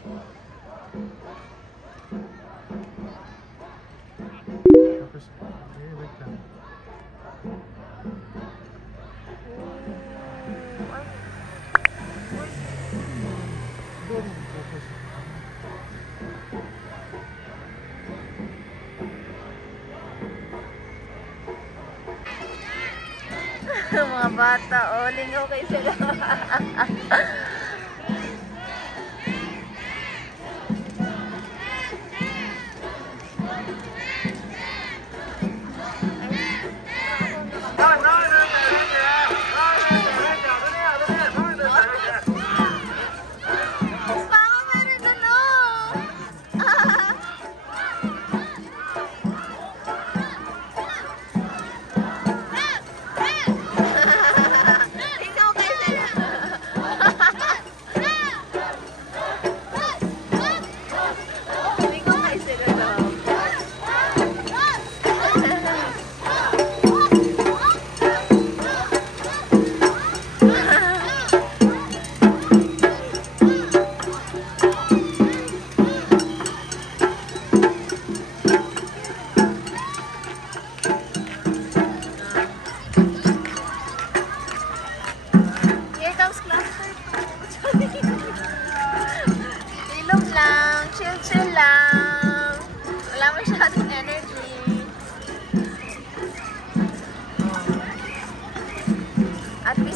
Tapos, wait lang. Mga bata, oh, lingaw kayo sila.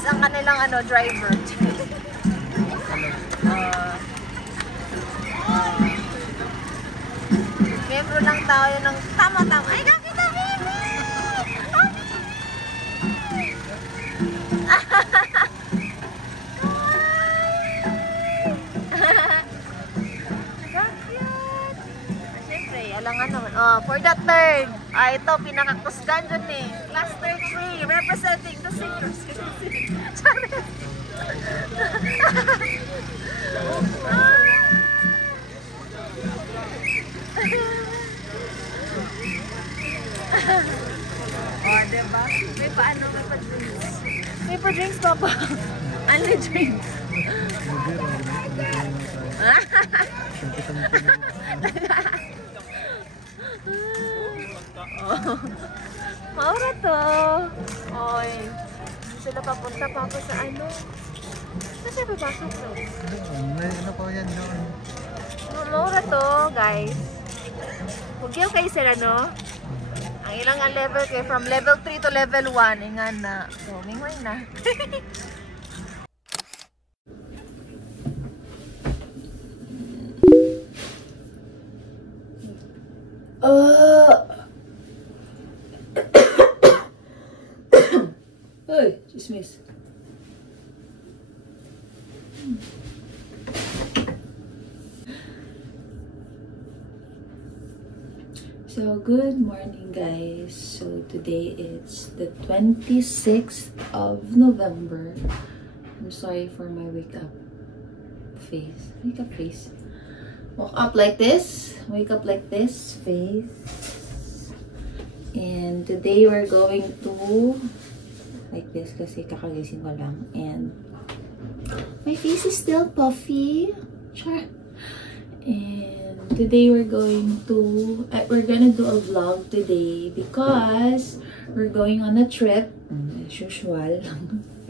Ang kanilang driver. Membro lang tayo ng tama-tama. Ay, nakita, baby! Siyempre, alangan naman. For the third. Ito, pinakakusgan dun eh. Class 3, representing the seniors. Diba? May paano, may pa-drinks. May pa-drinks pa ba? Only drinks. Maura to. Oy. Sila papunta pa ako sa ano. Kasi papasok to. Ano pa yan doon? Maura to, guys. Hugyaw kayo sila, no? Ang ilang ang level kayo, from level 3 to level 1. Ingan na. So, mingoy na. Hey, chismis. So, good morning guys. So, today it's the 26th of November. I'm sorry for my wake up face. Woke up like this. Wake up like this face. And today we're going to like this kasi kakagising ko lang. And my face is still puffy. Char. And today we're gonna do a vlog today because we're going on a trip. As usual.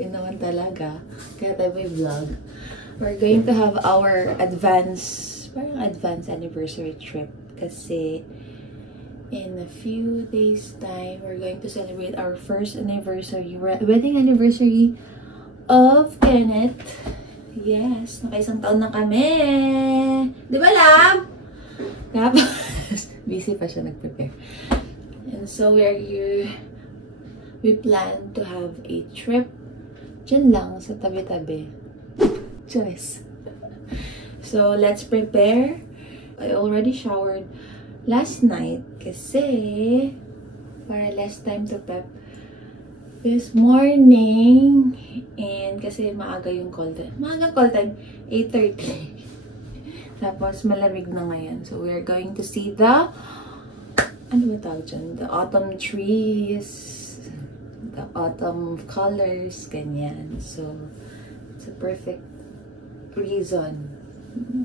Yun naman talaga. Kaya tayo may vlog. We're going to have our advance anniversary trip. Kasi in a few days time, we're going to celebrate our first anniversary, wedding anniversary of Kenneth. Yes, nakaisang taon na kami. Di ba, love? Tapos, busy pa siya nag-prepare. And so, we plan to have a trip dyan lang sa tabi-tabi. Charis. So, let's prepare. I already showered last night kasi para less time to prep this morning. And kasi maaga yung call time. Maaga call time, 8:30. Tapos malamig na ngayon. So we're going to see the ano ba tawag dyan? The autumn trees, the autumn colors, ganyan. So it's a perfect reason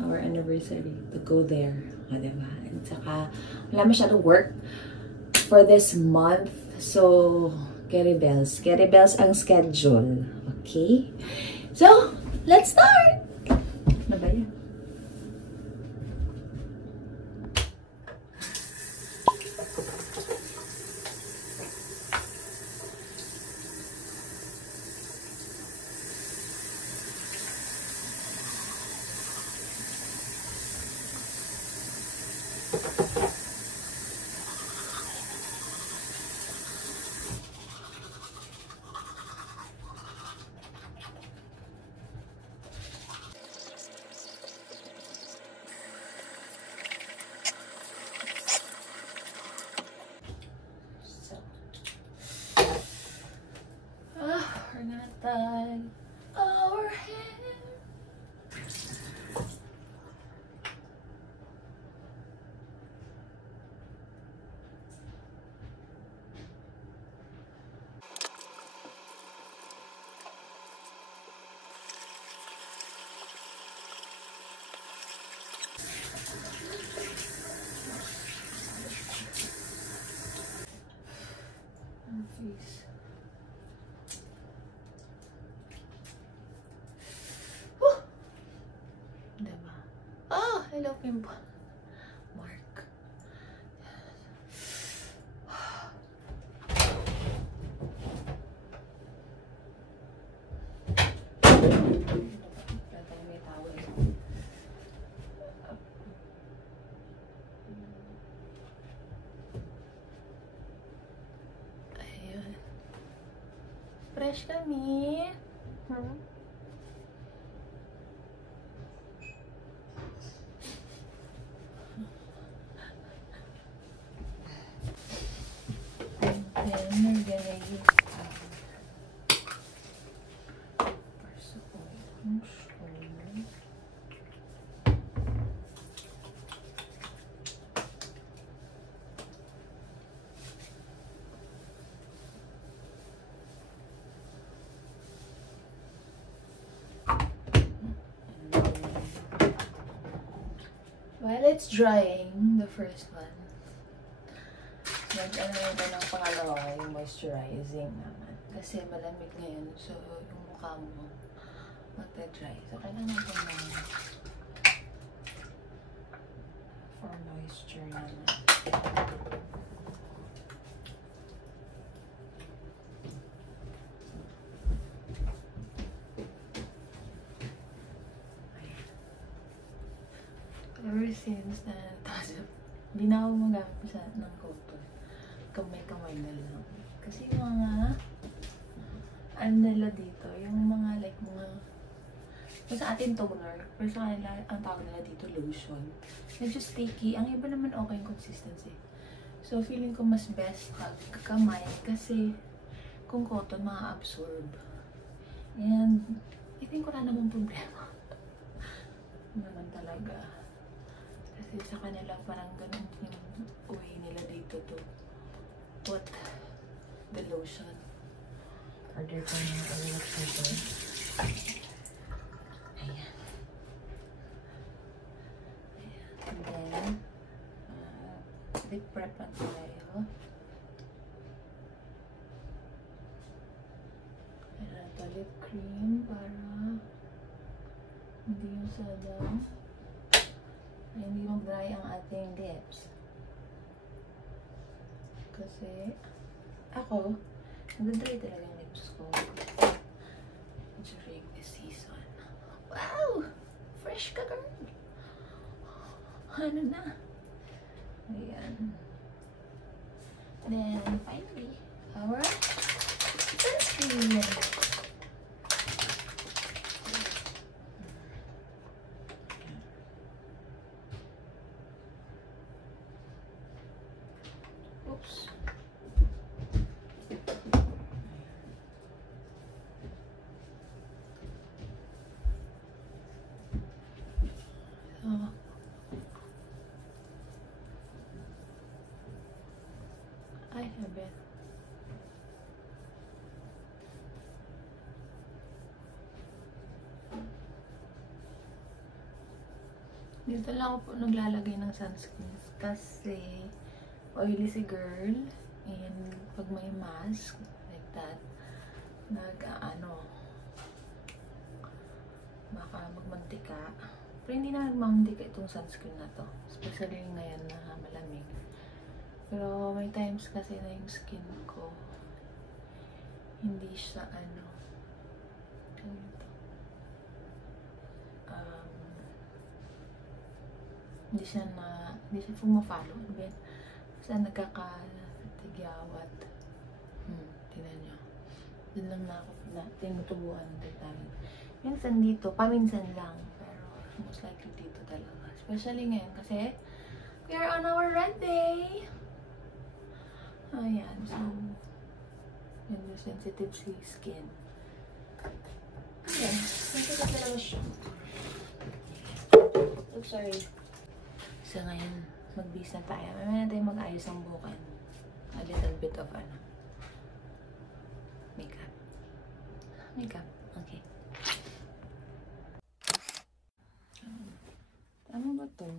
our anniversary to go there. O, diba? And saka, wala masyadong work for this month. So, Keribels. Keribels ang schedule. Okay? So, let's start! Ano ba yan? We're gonna tie our hair. Jeez. Diba? Oh, hello, pimple. Mark. May towel. Ayun. Fresh kami. Then we're gonna use while it's drying, the first one, ano ng pangalawa, yung moisturizing naman. Kasi malamig ngayon, so yung mukha mo magta-dry. So, kailangan ko ng for moisture naman. Ever since na hindi na ako mag-aapisa ng cotton. Kamay-kamay na lang. Kasi yung mga ano nila dito, yung mga like mga sa atin toner, pero sa kanila ang tawag nila dito lotion. Medyo sticky. Ang iba naman okay yung consistency. So feeling ko mas best pag kamay kasi kung cotton ma-absorb. And I think wala namang problema. Naman talaga. Kasi sa kanila parang ganun yung way nila dito to put the lotion. Order ko ng relaxator. Ayan. And then, lip prep na tayo. Ayan ito, lip cream para hindi yung sadang hindi mag-dry ang ating lips. Kasi ako, nag-dry talaga yung lips ko during this season. Wow! Fresh ka, girl! Ano na? Ayan. Then, finally, our sunscreen. Oops. I have it. Dito lang ako po naglalagay ng sunscreen kasi oily si girl, and pag may mask like that, baka magmantika. Pero hindi na nagmamantika itong sunscreen na to, especially ngayon na malamig. Pero may times kasi na yung skin ko hindi siya hindi siya pumapalo. Kasi nagkakatigyawat. Tingnan nyo. Doon lang na ako tinutubuan ng tagtangin. Minsan dito, paminsan lang. Pero most likely dito talaga. Especially ngayon kasi we are on our rent day. Ayan. So, medyo sensitive si skin. Ayan. Sensitive talaga siya. Oh, sorry. So, ngayon, mag-bis na tayo. Mamaya tayo mag-ayos ang bukan. A little bit of makeup. Makeup. Okay. Tama ba to?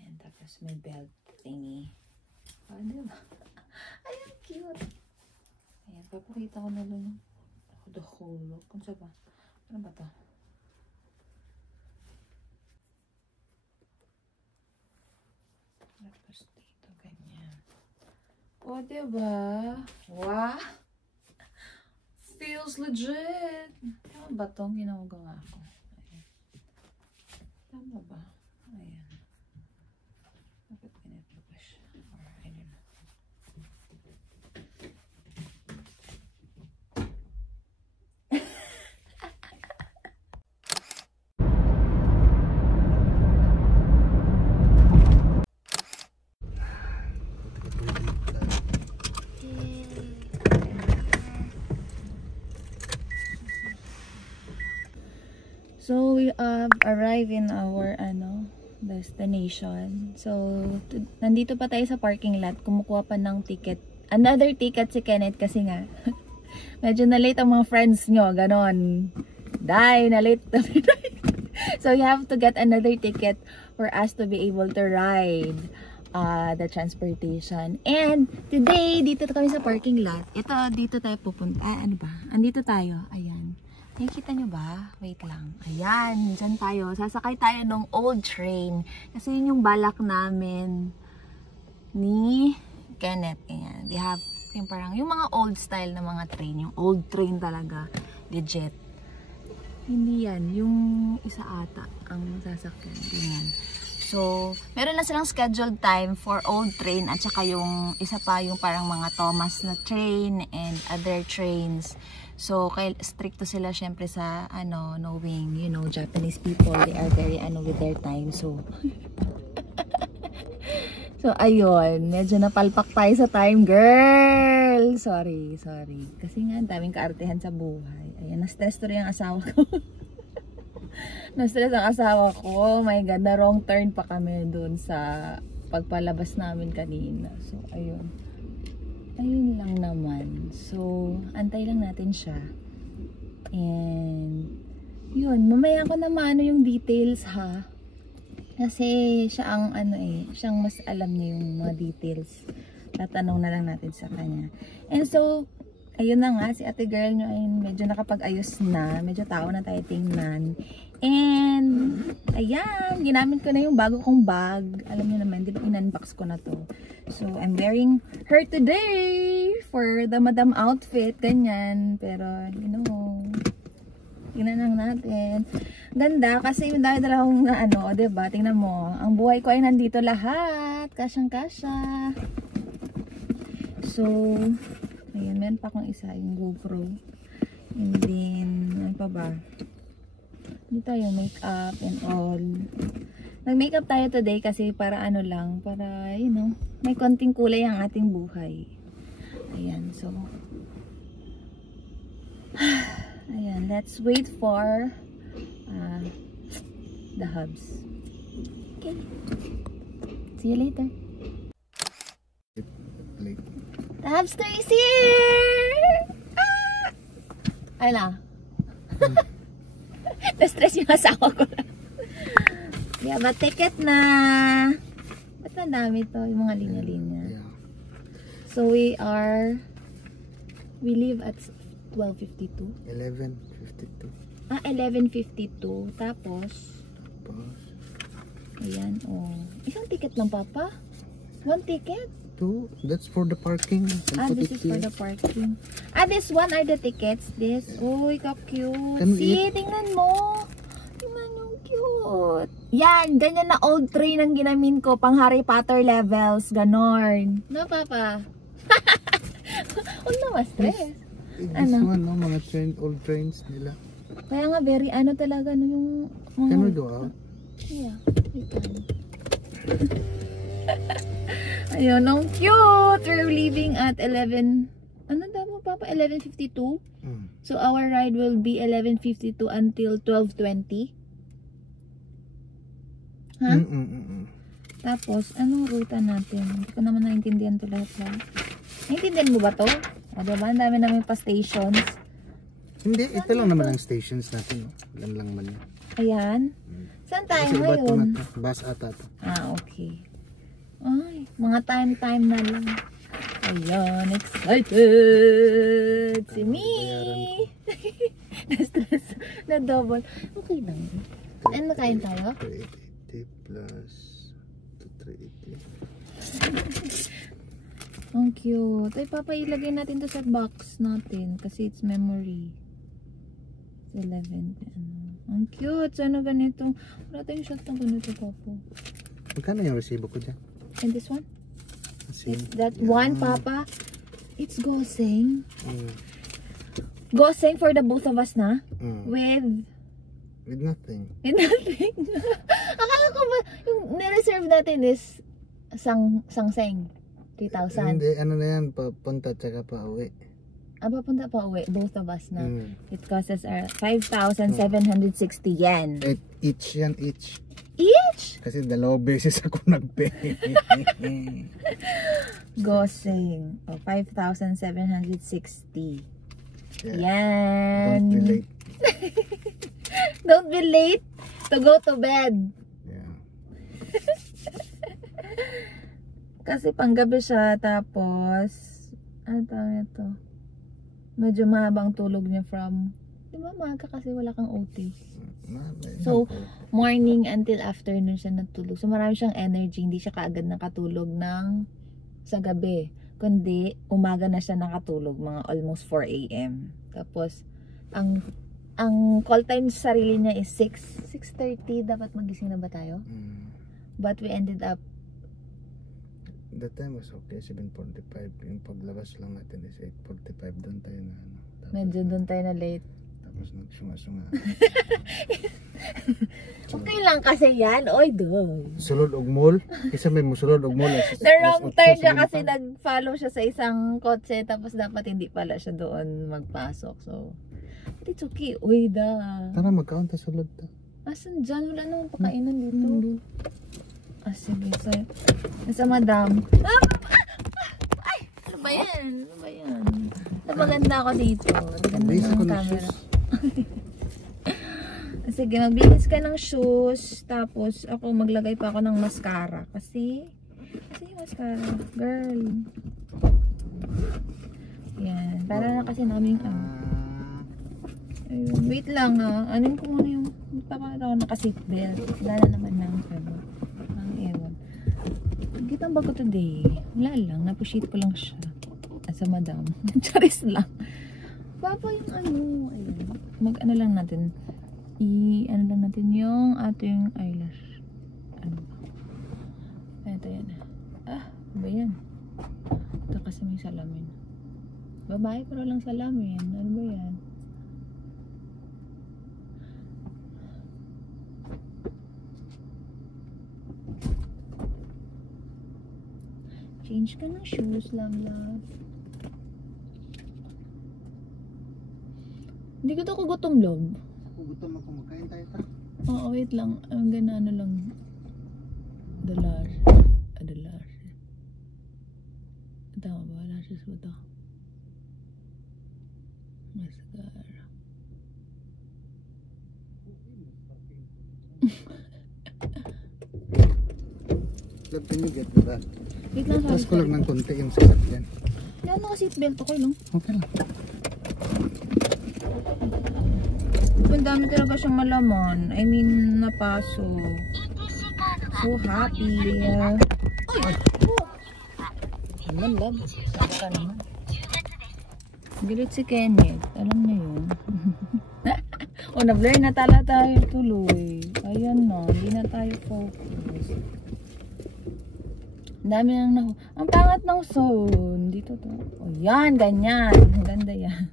Yan, tapos may belt thingy. Oh, diba? Ay, ang cute! Ayan, papakita ko na lang the whole look. Kung sa ba? Ano ba to? Tapos dito, ganyan. Oh, diba? Wow! Feels legit! Tama ba itong ginagawa ko? Ayan. Tama ba? Ayan. Bakit ganito ba siya? Or, I don't know. So, we arrived in our destination. So, nandito pa tayo sa parking lot. Kumukuha pa ng ticket. Another ticket si Kenneth kasi nga medyo na-late ang mga friends nyo. Ganon. Na-late. So, you have to get another ticket for us to be able to ride the transportation. And today, dito kami sa parking lot. Ito, dito tayo pupunta. Ano ba? Andito tayo. Ayan. Nakikita nyo ba? Wait lang. Ayan, dyan tayo. Sasakay tayo ng old train. Kasi yun yung balak namin ni Kenneth. Ayan. We have yung parang, yung mga old style na mga train. Yung old train talaga. Legit. Hindi yan. Yung isa ata ang sasakyan. Ganyan. So, meron na silang scheduled time for old train at saka yung isa pa yung parang mga Thomas na train and other trains. So, stricto sila syempre sa, knowing, Japanese people, they are very, with their time. So, ayun, medyo napalpak tayo sa time, girl! Sorry. Kasi nga, daming kaartehan sa buhay. Ayan, na-stress to rin ang asawa ko. Na-stress ang asawa ko. Oh my God, na wrong turn pa kami dun sa pagpalabas namin kanina. So, ayun. Ayun lang naman. So, antay lang natin siya. And, yun. Mamaya ko na maano yung details, ha? Kasi, siya ang, siyang mas alam niya yung mga details. Tatanong na lang natin sa kanya. And so, ayun na nga, si ate girl nyo ay medyo nakapag-ayos na. Medyo tao na tayo tingnan. And, ayan, ginamit ko na yung bago kong bag. Alam niyo naman, in-unbox ko na to. So, I'm wearing her today for the madam outfit, ganyan. Pero, tingnan lang natin. Ganda, kasi yung dahil akong diba? Tingnan mo, ang buhay ko ay nandito lahat. Kasyang-kasya. So, ayun, meron pa akong isa, yung GoPro. And then, ano pa ba? Hindi tayo makeup and all. Nag-makeup tayo today kasi para ano lang, para, you know, may konting kulay ang ating buhay. Ayan, so. Ayan, let's wait for the hubs. Okay. See you later. The hamster is here! Ah! Ay na. Na-stress yung asawa ko. We have a ticket na. Ba't ang dami to? Yung mga linya-linya. Yeah. So we leave at 12:52. 11:52. 11:52. Tapos, ayan, oh. Isang ticket lang, Papa? One ticket? 2. That's for the parking. This is for the parking. This one are the tickets. This. Uy, ka-cute. Can we See, tingnan mo. Tingnan yung cute. Yan, ganyan na old train ang ginamin ko. Pang Harry Potter levels. Ganon. No, Papa? Huwag na ma-stress. This Ano? one, no? Mga old trains nila. Kaya nga, very ano talaga, no, yung... Can we go out? Yeah, we can. Ayun, ang cute! We're leaving at 11... Ano daw mo, Papa? 11:52? So, our ride will be 11:52 until 12:20. Ha? Tapos, anong ruta natin? Hindi ko naman naintindihan ito lahat. Naintindihan mo ba to? O, diba? Ang dami namin pa stations. Hindi, ito lang naman ang stations natin. No? Ilan lang man yun. Ayan. Saan tayo Kasi iba ito ngayon? na to. Bus ata to. Okay. Ay, mga time na lang. Ayan, excited! Si me! Na-stress, na-double. Okay lang. Ano kain tayo? 380 plus 380. Ang cute. Ay, Papa, ilagay natin to sa box natin kasi it's memory. 11. Ang cute. Sana ganito. Wala tayong shot ng ganito, Papa. Magkano yung resibo ko dyan? And this one? Same. That one, Papa? It's Goseng. Mm. Goseng for the both of us na? Mm. With nothing. With nothing. Akala ko ba, yung nireserve natin is sangseng. 3,000. Hindi, ano na yan, papunta tsaka pa uwi. Papunta pa uwi, both of us na. Mm. It costs us 5,760 yen. Each yan, each. Each? Kasi 2 beses ako nag-pay. Goseng. 5,760. Yeah. Yan. Don't be late. Don't be late to go to bed. Yeah. Kasi panggabi siya, tapos, ano tawag ito? Medyo mahabang tulog niya from, di ba maaga kasi wala kang OT. So, morning until afternoon siya natulog. So, marami siyang energy. Hindi siya kaagad nakatulog sa gabi. Kundi, umaga na siya nakatulog. Mga almost 4 AM. Tapos, ang call time sa sarili niya is 6:30. Dapat magising na ba tayo? But we ended up That time was okay, 7:45. Yung paglabas lang natin is 8:45. Doon tayo na ano. medyo doon tayo na late. Tapos nagsunga-sunga. Okay lang kasi yan. Oy, doy. Sulod og mall. Isa may musulod og mall. The wrong turn siya kasi nag-follow siya sa isang kotse. Tapos dapat hindi pala siya doon magpasok. So, but it's okay. Uy, Tara, magkaon ta sulod ta. Asan dyan? Wala namang pakainan dito. Sige. So, sa madam. Ay! Ano ba yan? Ano ba yan? Maganda ako dito. Ganda ng camera. Sige, magbihis ka ng shoes. Tapos, ako maglagay pa ako ng mascara. Kasi yung mascara. Girl. Yan. Para na kasi namin ayun. Wait lang ha. Anin ko muna yung magpapakita ako naka-seatbelt. Wala na naman ng ang ewan. Kita ba ko today? Wala lang. Napushit ko lang siya. Sa madam. Charis lang. Papa yung ayun. Mag-ano lang natin. Ano lang natin yung ating eyelash. Ano ba? Ito yan. Ano ba yan? Ito kasi may salamin. Babae pero lang salamin. Ano ba yan? Change ka ng shoes, love. Hindi ko to gutom, love. Ako gutom ako, magkain tayo ta. Oo, wait lang. Ang gana ano lang. Dolar. Tama ba? Lashes mo to. Mascara. Love, can you get that? Wait lang, Tapos ko sorry. lang ng konti yung sasakyan. Yan, naka-seatbelt. Okay lang. Okay lang. Ang dami talaga siyang malaman. I mean, napaso. So happy. Ay! Oh! Alam, love. Sabi ka naman. Galit si Kenneth. Alam na yun. O, na-blur na tala tayo tuloy. Ayan na. Hindi na tayo focus. Ang dami nang naku. Ang pangat ng zone. Dito to. O, yan. Ganyan. Ang ganda yan.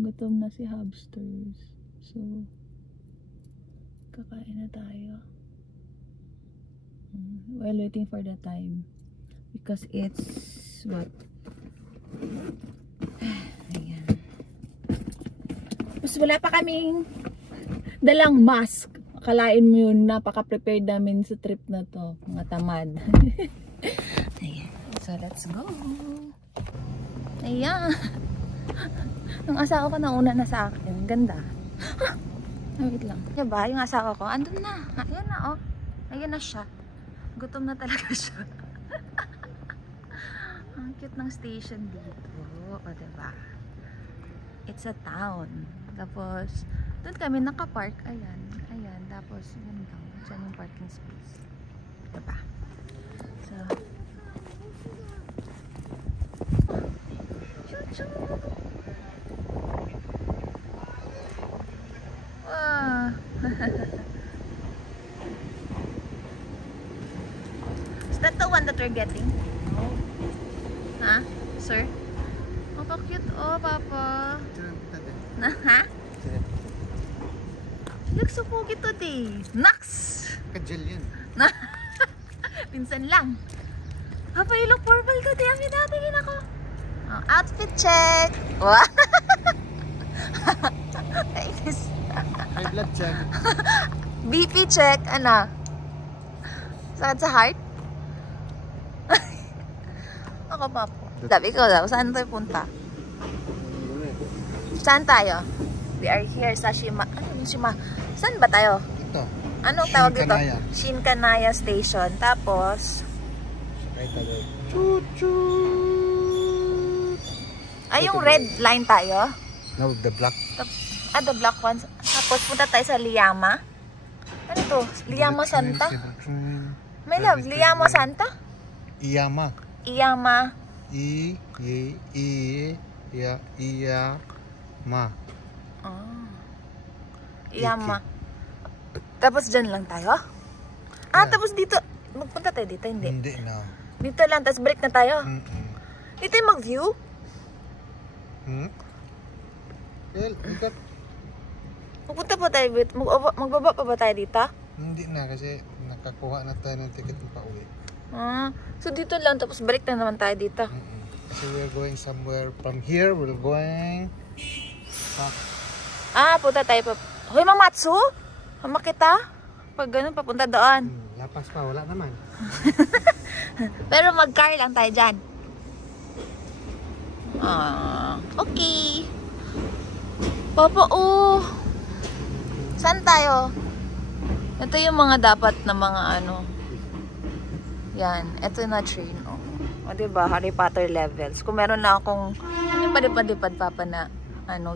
Gutom na si Hamsters. So, kakain na tayo. While waiting for the time. Because it's what? Ayan. Mas wala pa kaming dalang mask. Akalain mo yun, napaka-prepared namin sa trip na to. Mga tamad. Ayan. So, let's go. Ayan. Yung asawa ko nauna na sa akin. Ganda. Ha! Wait lang. Diba? Yung asawa ko, andun na. Ayan na, oh. Ayan na siya. Gutom na talaga siya. Ang cute ng station dito. O, diba? It's a town. Tapos, doon kami nakapark. Ayan. Ayan. Tapos, yun lang. Diyan yung parking space. Diba? So, is that the one that we're getting? No. Huh? Sir? Oh, pa-cute. Oh, Papa. Ha? Looks so pogi today. Naks! Kajal yan. Minsan lang. Papa, you look purple today. Ang hinatingin ako. Oh, outfit check. Wow. High blood check. BP check. Ano? Sakit sa heart? Ako, Papa. Sabi ko daw, saan tayo punta? Saan tayo? We are here sa Shima. Ano yung Shima? Saan ba tayo? Ito. Anong tawag dito? Shinkanaya. Shinkanaya Station. Tapos, Sakay tayo. Choo-choo! ay yung red line tayo. No, the black. The black ones. Tapos punta tayo sa Liyama. Ano to? Liyama Santa? My love, Liyama Santa? Iyama. Iyama. Iyama. Iyama. Tapos dyan lang tayo? Tapos dito. Magpunta tayo dito, hindi? Hindi na. Dito lang, tapos break na tayo. Dito yung mag-view? Well, ikat. Magpunta pa tayo, magbaba pa ba tayo dito? Hindi na kasi nakakuha na tayo ng ticket ng pauwi. So dito lang, tapos break na naman tayo dito. Kasi we're going somewhere from here. We're going Punta tayo pa. Hoy, Mamatsu! Hama kita? Pag ganun, papunta doon. Lapas pa, wala naman. Pero mag-car lang tayo dyan. Okay. Papa, saan tayo? Ito yung mga dapat na mga ano. Yan. Ito na train. O diba? Harry Potter levels. Kung meron na akong yung palipad-lipad papa na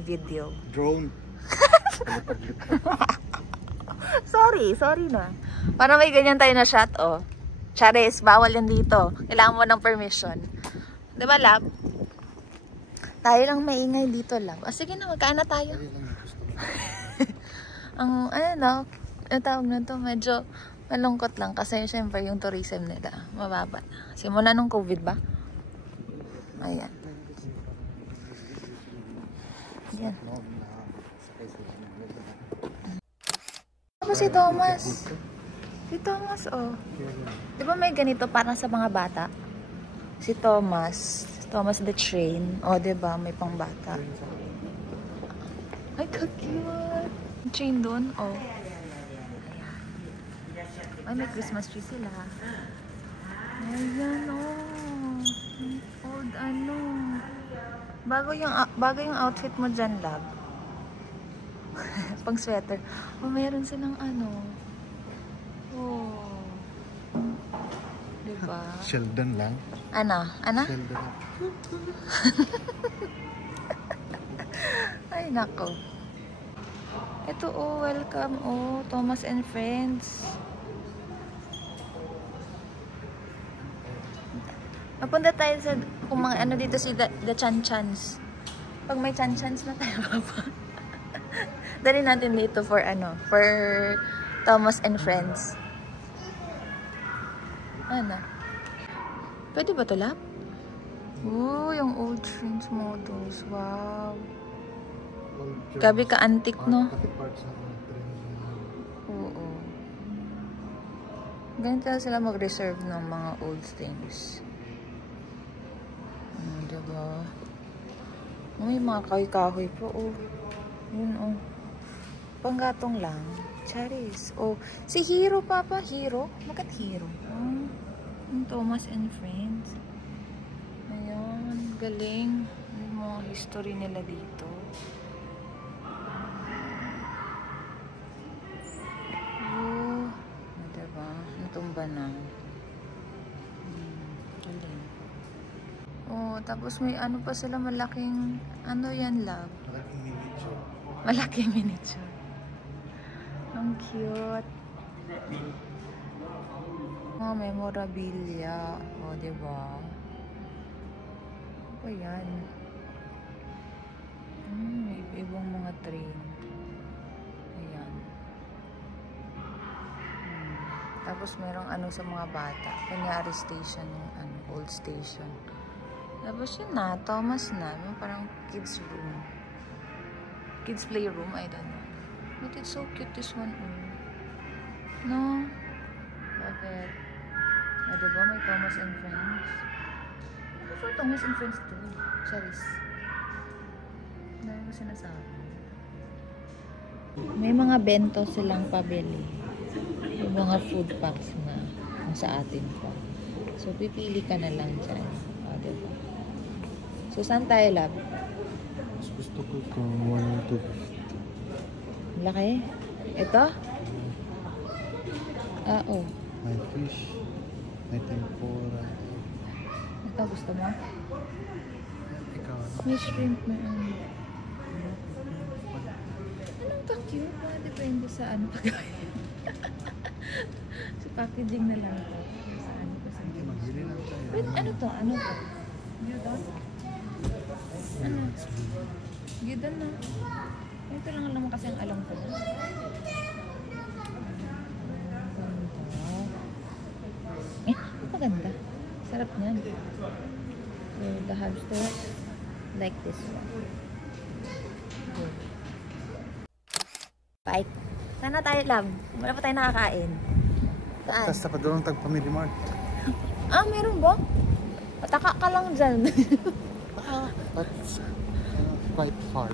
video. Drone. Sorry na. Para may ganyan tayo na shot, Charis, bawal yan dito. Kailangan mo ng permission. Diba, love? Tayo lang maingay dito, love. Sige na, magkaan na tayo. Ang, ang tawag na to, medyo malungkot lang kasi syempre yung tourism nila, mababa na. Simula nung COVID ba? Ayan. Ayan. Ano si Thomas? Si Si Thomas, oh. Di ba may ganito para sa mga bata? Si Thomas. Thomas the Train. Oh, di ba? May pang bata. Ay, ka-cute. Train doon, oh. Ayan. Ay, may Christmas tree sila. Ayan, oh. Old, ano. Bago yung outfit mo dyan, love. Pang sweater. Oh, meron silang ano. Oh. Diba? Sheldon lang. Ano? Sheldon. Ay, nako. Ito, oh, welcome, oh. Thomas and Friends. Napunta tayo sa, kung mga ano dito si The Chan-Chans. Pag may Chan-Chans na tayo, papa. Dali natin dito for ano, for Thomas and Friends. Ano? Pwede ba ito, lap? Oh, yung old trains models. Wow. Gabi ka antique, no? Oo. Ganito sila mag-reserve ng mga old things. Diba? May mga kahoy-kahoy po, oh. Yun, oh. Panggatong lang. Charis. Oh, si Hero, Papa. Hero? Bakit Hero? Oh, yung Thomas and Friends. Ayan. Galing. Yung mga history nila dito. Oh. Diba? Natumba na. Galing. Oh, tapos may ano pa sila malaking, ano yan, love? Malaking miniature. Malaking miniature. Ang cute. Mga memorabilia. O, diba? Ano yan? May ibang mga train. Ayan. Tapos merong ano sa mga bata. Kanyari station yung ano, old station. Tapos yun na, Thomas na. Yung parang kids room. Kids playroom, I don't know. But it's so cute, this one. No? Love it. O, diba? May Thomas and Friends. Ano for Thomas and Friends too? Charis. Dahil ko sinasabi. May mga bento silang pabili. Yung mga food packs na sa atin pa. So, pipili ka na lang dyan. O, diba? So, saan tayo, love? Mas gusto ko kung 1 to 50. Laki. Ito? Ah, oh. May fish. May tempura. Ito, gusto mo? Ikaw, ano? May shrimp na ano. Anong ka-cute? Depende sa ano pagkain. Sa packaging na lang to. Sa ano pa sa Magbili lang tayo. wait, ano to? Ano to? Gyudon? Ano? Gyudon na. Ito lang naman kasi ang alam ko. Maganda. Sarap niyan. So, the hamsters like this one. Good. Bye. Sana tayo, love. Wala pa tayo nakakain. Saan? Tapos pa doon tag Family Mart. Ah, meron ba? Pataka ka lang dyan. But quite far.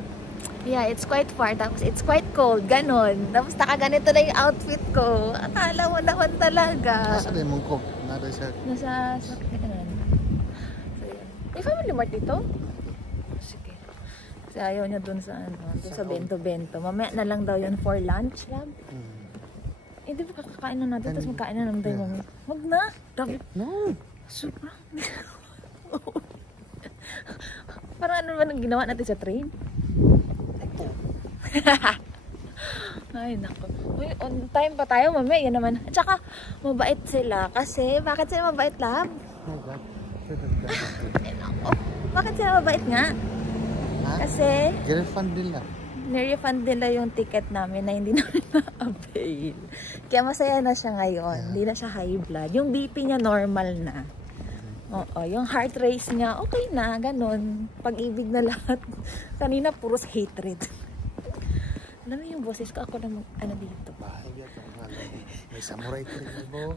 Yeah, it's quite far. Tapos it's quite cold. Ganon. Tapos nakaganito na yung outfit ko. Akala mo naman talaga. Nasa lemon ko. Nada siya. Nasa ganun. So, yun. May Family Mart dito? Sige. Kasi ayaw niya dun sa ano, dun sa bento-bento. Mamaya na lang daw yun for lunch, lab. Eh, di ba kakakain na natin, tapos magkain na naman tayo mamaya. Wag na! No! Sobrang... Parang ano ba nang ginawa natin sa train? Ay, nako. Uy, on time pa tayo, mamaya. Yan naman. At saka, mabait sila. Kasi, bakit sila mabait, lab? Oh God. Ay, nako. Bakit sila mabait nga? Ha? Kasi, Girlfriend nila. nirefund nila yung ticket namin na hindi namin na-avail. Kaya masaya na siya ngayon. Hindi na siya high blood. Yung BP niya normal na. Oo, yung heart rate niya, okay na, ganun. Pag-ibig na lahat. Kanina, puros hatred. Alam mo yung boses ko, ako lang ano dito. Bahay yan, may samurai tree mo.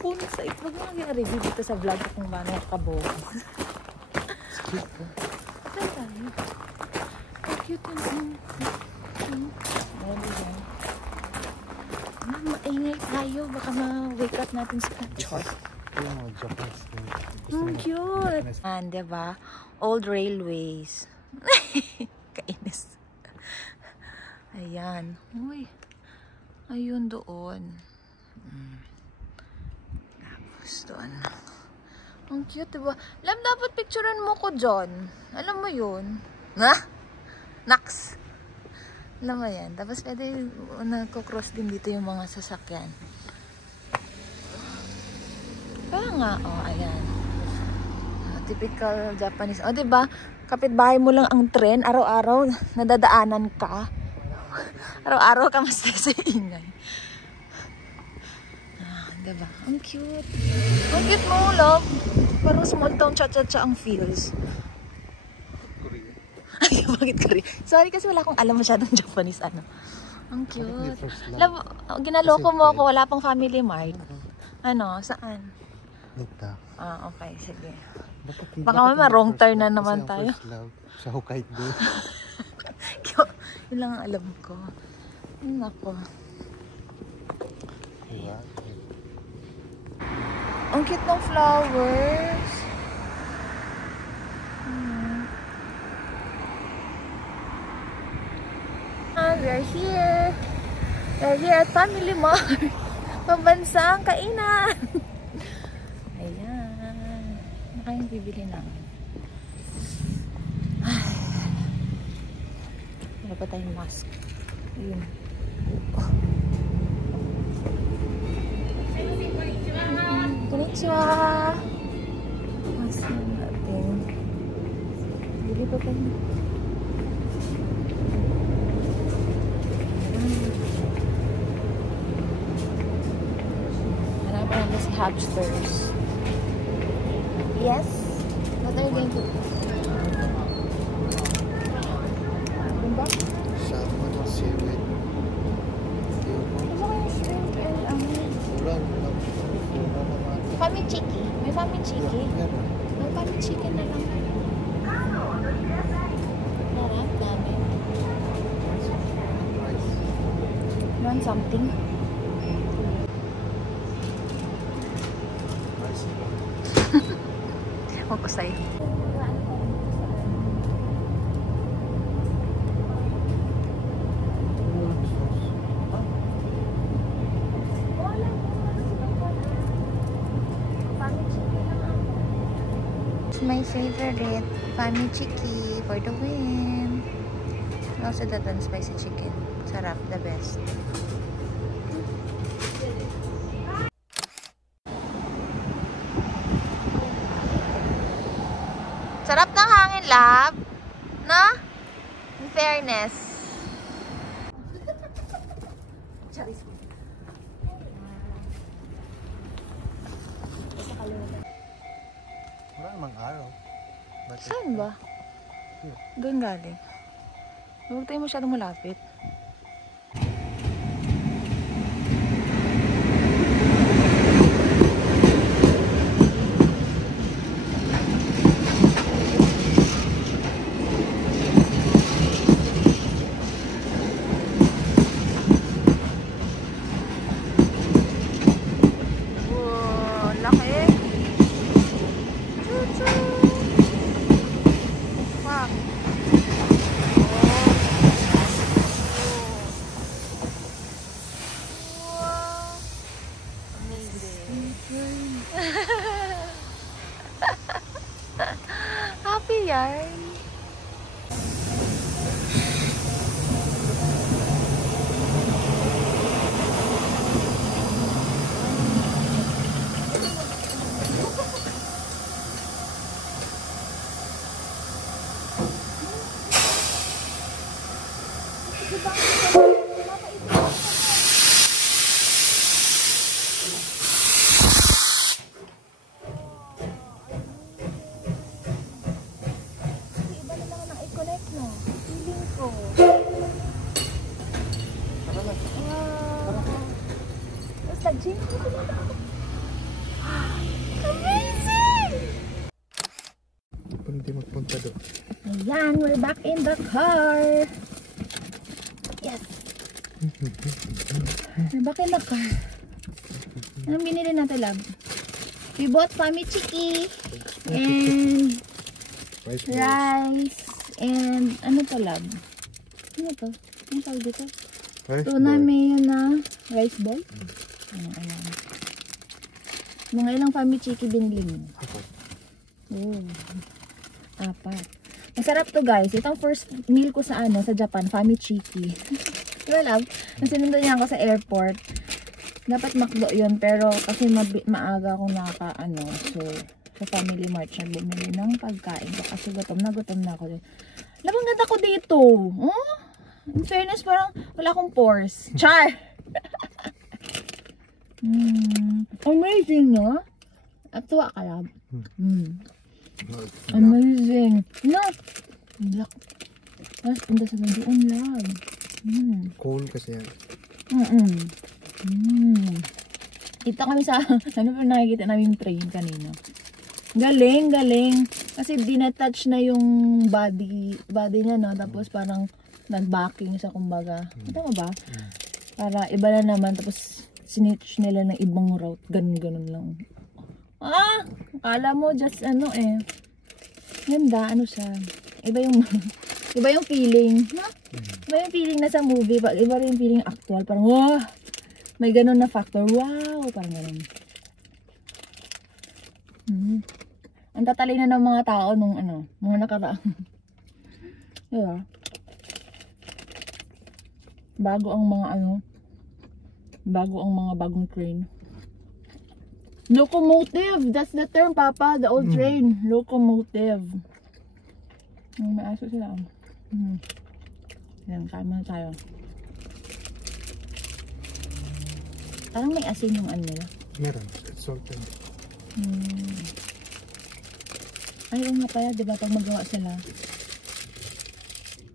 Bonus sa ito. Huwag mo naging review dito sa vlog kung paano nakakabobo. Skip ko. Saan tayo? Ang cute yun. Maingay tayo. Baka ma-wake up natin si Kachot. Yung mga Japanese. Ang cute! And diba? Old railways. Kainis. Ayan. Uy. Ayun doon. Tapos doon. Ang cute, diba? Alam, dapat picturean mo ko dyan. Alam mo yun? Ha? Naks! Alam mo yan. Tapos pwede nagko-cross din dito yung mga sasakyan. Kaya nga, oh, ayan. Typical Japanese. O, diba? Kapitbahay mo lang ang tren. Araw-araw, nadadaanan ka. Araw-araw ka mas sa ingay. Diba? Ang cute. Ang cute mo, love. Parang small town cha-cha-cha ang feels. Ay, bakit Korea? Sorry kasi wala akong alam masyadong Japanese ano. Ang cute. Love, ginaloko mo ako. Wala pang Family Mart. Ano? Saan? Dito. Ah, okay. Sige. Baka may wrong turn na naman tayo. Sa Hokkaido. Yun lang ang alam ko. Nako. Diba? Ang cute ng flowers. We are here. We are here at Family Mart. Pambansang kainan. Ayan. Ano kayong bibili namin? Wala pa tayong mask. Ayun. Konnichiwa. Mask natin. Bili pa tayo. Si hamsters. Yes? What are you going to do? Diba? Salmon or seaweed. Ano ba yung shrimp and Wala naman. Famichiki. May famichiki. May famichiki na lang. Harap namin. You want something? Huwag ko sa'yo. It's my favorite famichiki for the win. Also that one spicy chicken. Sarap, the best. Sarap ng hangin, love. Na? In fairness. Wala namang araw. Saan ba? Doon galing. Huwag tayo masyadong malapit. Happy yarn. Iba na naman ang i-connect. Feeling ko. Tara na. Wow. Tapos nag-gym ko sila daw. Amazing! Hindi magpunta doon. Ayan, we're back in the car. Yes. We're back in the car. Anong binili natin, love? We bought Fami Chiki and Rice balls. rice and ano to, love? Ano to? Ano tawag dito? Rice Tuna ball. mayo na rice ball? Ano. Mga ilang Fami Chiki binili mo? Apat. Oh. Apat. Masarap to, guys. Itong first meal ko sa sa Japan, Fami Chiki. Diba, love? Nung sinundo niya ako sa airport, dapat McDo yun, pero kasi maaga akong so sa Family Mart siya bumili ng pagkain ko kasi gutom na ako din. Labang ganda ko dito. Oh? In fairness, parang wala akong pores. Char! Amazing, no? At tuwa ka, love. Amazing. No. Black. Mas punta sa doon, love. Cool kasi yan. Ito kami sa, ano pa nakikita namin yung train kanina. Galing, galing. Kasi dinatouch na yung body niya, no? Tapos parang nag-backing sa kumbaga. Tama ba? Para iba na naman. Tapos sinitch nila ng ibang route. Ganun lang. Akala mo just ganda, siya. Iba yung feeling. No? Iba yung feeling na sa movie. Iba rin yung feeling actual. Parang, wow! May ganun na factor. Wow! Parang ganun. Ang tatalino ng mga tao nung mga nakaraang. Diba? Bago ang mga bagong train. Locomotive! That's the term, Papa. The old train. Locomotive. May aso sila. Yan, kain muna tayo. Parang may asin yung nila. Meron. It's salted. Ay, nga pala, diba, pag magawa sila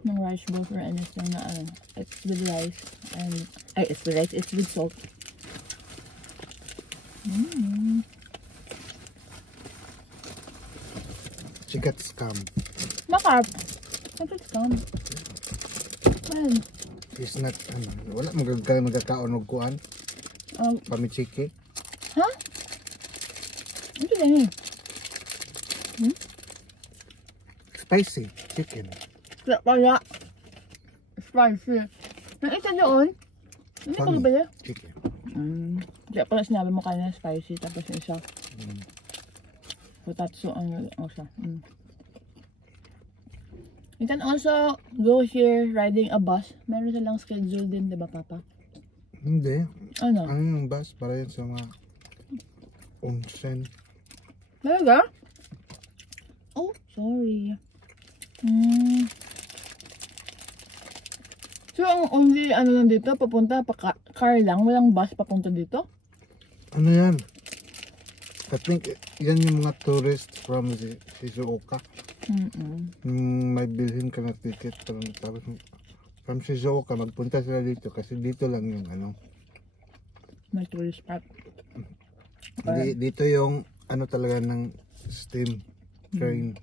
ng rice balls or anything na it's with rice. It's with rice, it's with salt. Chicken scam. Bakit? Bakit scam? Well, It's not, wala magkakaon og kuan. Fami Chiki. ha? Ano din eh? Spicy chicken. Kaya pala. Spicy. Yung isa doon, hindi ko Fami nabili. Chiki. Kaya pala sinabi mo kanina spicy, tapos yung isa. Potatsu ang isa. You can also go here riding a bus. Meron silang schedule din, di ba, Papa? Hindi. Ano? Ang bus para yan sa mga onsen. Talaga? Oh, sorry. So, ang only lang dito, papunta, car lang, walang bus papunta dito? Ano yan? I think yan yung mga tourists from Shizuoka. May bilhin ka na ticket. Tapos from Shizuoka, magpunta sila dito kasi dito lang yung May tourist spot. Dito yung talaga ng steam train.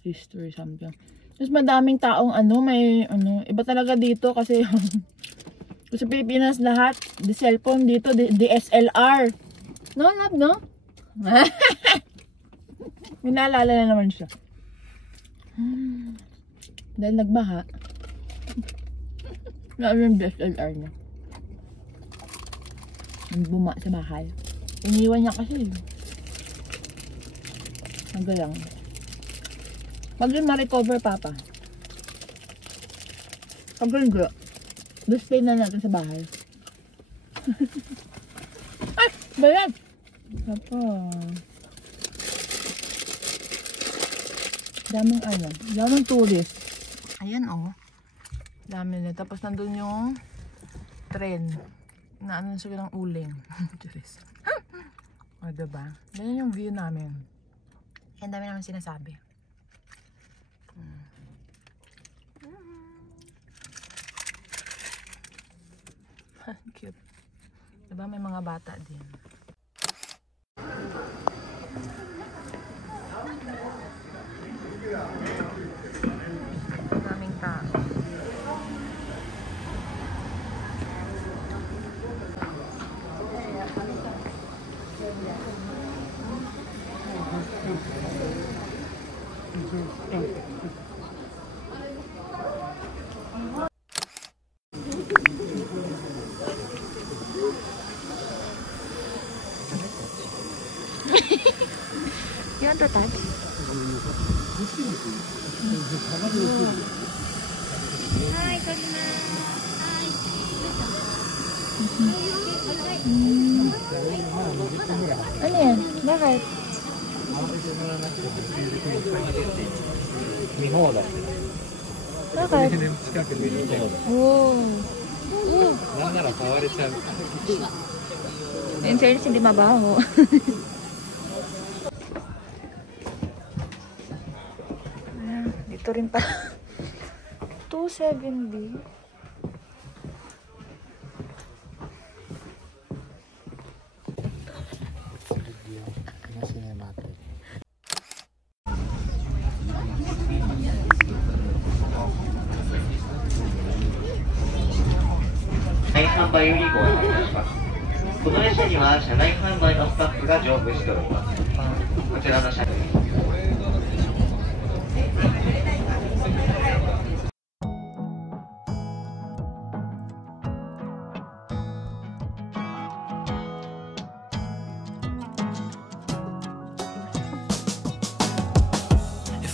History something. Tapos madaming taong may iba talaga dito kasi sa Pilipinas lahat, the cellphone dito, DSLR. No, love, no? Minaalala na naman siya. Dahil nagbaha. Lalo yung DSLR niya. Buma sa bahay. Iniwan niya kasi. Magalang. Pag rin ma-recover, Papa. Pag rin ko, display na natin sa bahay. Ay! Bayan! Papa. Daming tourist. Ayan, dami na. Tapos nandun yung tren. Na siguro ng uling. Tourist. O, diba? Ganyan yung view namin. Ang dami naman sinasabi. Diba may mga bata din. Daming tao. You want to touch? Hi, Karina. Hi. Ano yan? Bakit? Bakit? Oh. In fairness, hindi mabaho. Dito rin pa. 270.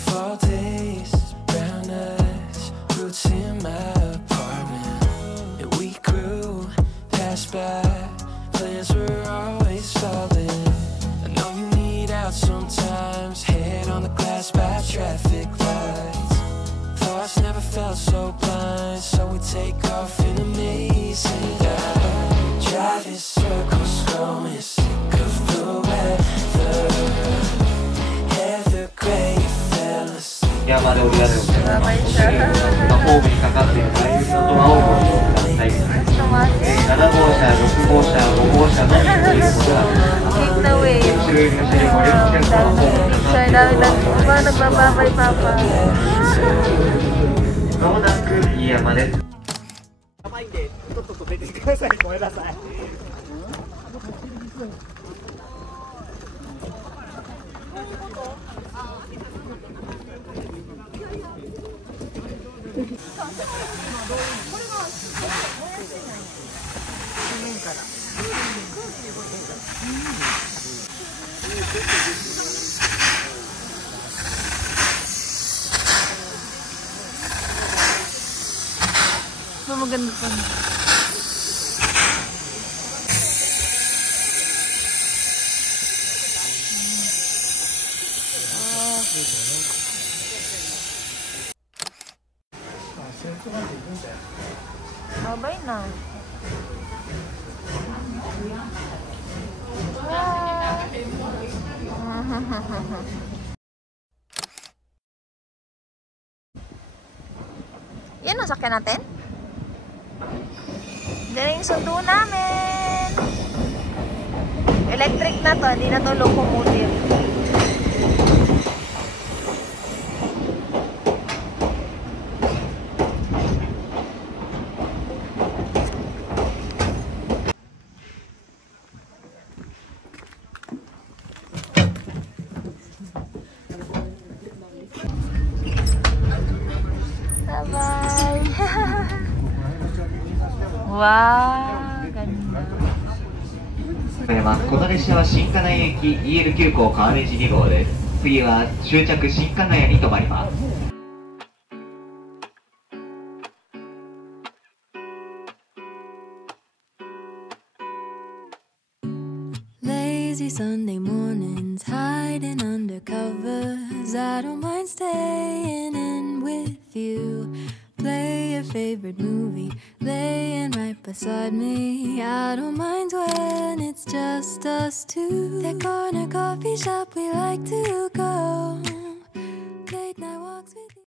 Fall days, brown eyes, roots in my apartment. And we grew, passed by, plans were always solid. I know you need out sometimes, head on the glass by traffic lights. Thoughts never felt so blind, so we take off in amazing dive. Driving circles, growing sick of the weather. Heather gray. 山で降りられるので、今ホームにかかっている大仏の青をご利用ください。7号車、6号車、5号車のみ降りることができます。後ろ寄りの車両ご利用してこのホームにかかっているまもなく飯山です。やばいんで、とっとと出てください。ごめんなさい。Maganda pa. Babay na. Yan ang sakyan natin? Yan yung sundo namin. Electric na to, hindi na to locomotive. Wow, ganda. この列車は新金谷駅 EL 急行川根寺2号です。次は終着新金谷に停まります。Lazy Sunday mornings, hiding under covers. I don't mind staying in with you. Play your favorite movie, laying right beside me. I don't mind when it's just us two. That corner coffee shop we like to go.